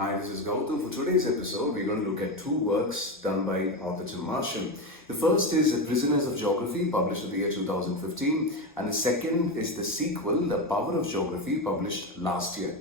Hi, this is Gautam. For today's episode, we're going to look at two works done by author Tim Marshall. The first is Prisoners of Geography, published in the year 2015, and the second is the sequel, The Power of Geography, published last year.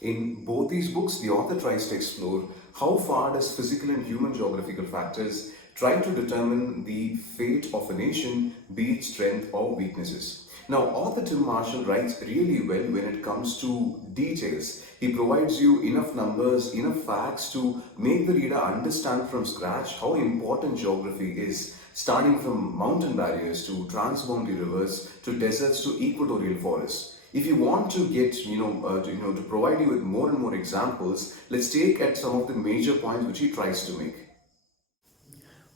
In both these books, the author tries to explore how far does physical and human geographical factors try to determine the fate of a nation, be it strength or weaknesses. Now, author Tim Marshall writes really well when it comes to details. He provides you enough numbers, enough facts to make the reader understand from scratch how important geography is, starting from mountain barriers to transboundary rivers to deserts to equatorial forests. If you want to get, to provide you with more and more examples, let's take at some of the major points which he tries to make.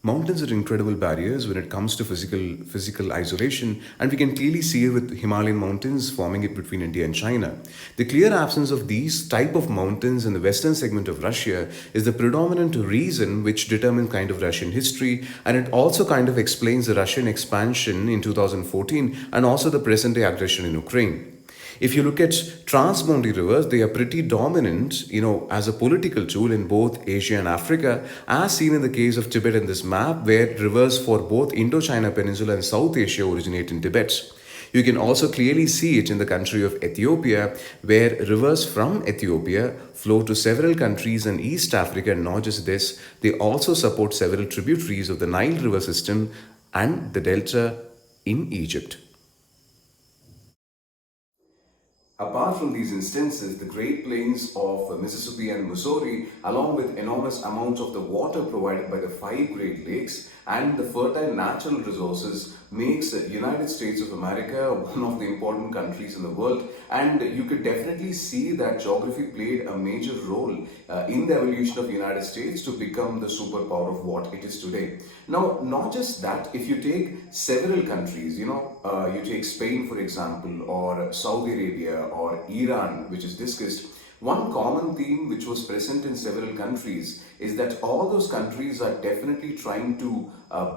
Mountains are incredible barriers when it comes to physical isolation, and we can clearly see it with Himalayan mountains forming it between India and China. The clear absence of these type of mountains in the western segment of Russia is the predominant reason which determines kind of Russian history, and it also kind of explains the Russian expansion in 2014 and also the present day aggression in Ukraine. If you look at transboundary rivers, they are pretty dominant, as a political tool in both Asia and Africa, as seen in the case of Tibet in this map, where rivers for both Indochina Peninsula and South Asia originate in Tibet. You can also clearly see it in the country of Ethiopia, where rivers from Ethiopia flow to several countries in East Africa, and not just this, they also support several tributaries of the Nile River system and the delta in Egypt. Apart from these instances, the Great Plains of Mississippi and Missouri, along with enormous amounts of the water provided by the five Great Lakes and the fertile natural resources, makes the United States of America one of the important countries in the world. And you could definitely see that geography played a major role in the evolution of the United States to become the superpower of what it is today. Now, not just that, if you take several countries, you take Spain, for example, or Saudi Arabia, or Iran, which is discussed, one common theme which was present in several countries is that all those countries are definitely trying to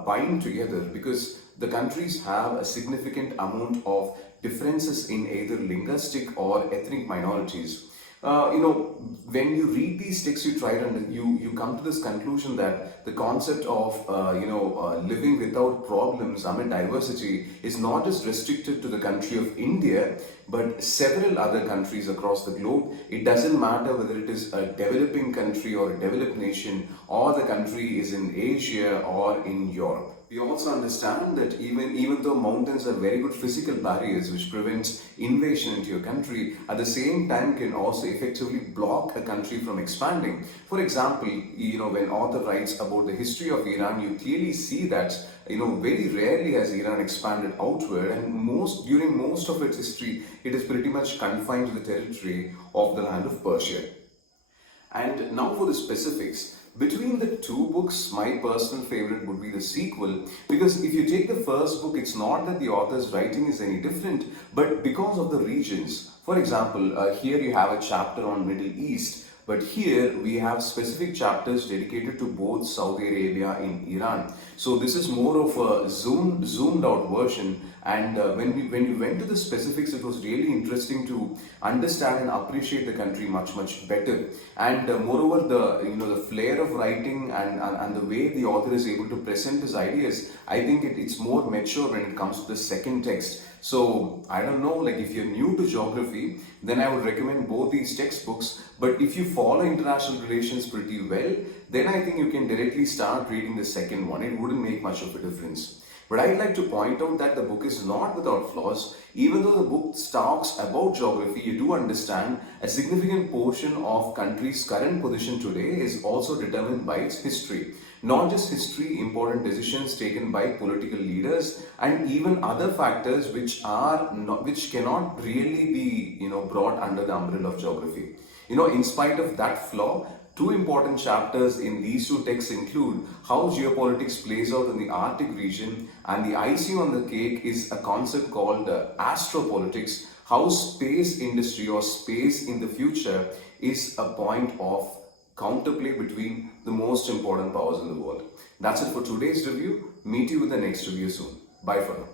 bind together, because the countries have a significant amount of differences in either linguistic or ethnic minorities. When you read these texts, you come to this conclusion that the concept of living without problems amid diversity is not just restricted to the country of India, but several other countries across the globe. It doesn't matter whether it is a developing country or a developed nation, or the country is in Asia or in Europe. We also understand that even though mountains are very good physical barriers which prevent invasion into your country, at the same time can also effectively block a country from expanding. For example, when author writes about the history of Iran, you clearly see that very rarely has Iran expanded outward, and during most of its history, it is pretty much confined to the territory of the land of Persia. And now for the specifics. Between the two books, my personal favorite would be the sequel, because if you take the first book, it's not that the author's writing is any different, but because of the regions. For example, here you have a chapter on Middle East, but here we have specific chapters dedicated to both Saudi Arabia and Iran. So this is more of a zoomed out version. And when we went to the specifics, it was really interesting to understand and appreciate the country much better. And moreover, the flair of writing and the way the author is able to present his ideas, I think it's more mature when it comes to the second text. So I don't know, like if you're new to geography, then I would recommend both these textbooks. But if you follow international relations pretty well, then I think you can directly start reading the second one. It wouldn't make much of a difference. But I'd like to point out that the book is not without flaws. Even though the book talks about geography, you do understand a significant portion of country's current position today is also determined by its history. Not just history, important decisions taken by political leaders, and even other factors which cannot really be brought under the umbrella of geography. In spite of that flaw, two important chapters in these two texts include how geopolitics plays out in the Arctic region, and the icing on the cake is a concept called astropolitics, how space industry or space in the future is a point of counterplay between the most important powers in the world. That's it for today's review. Meet you with the next review soon. Bye for now.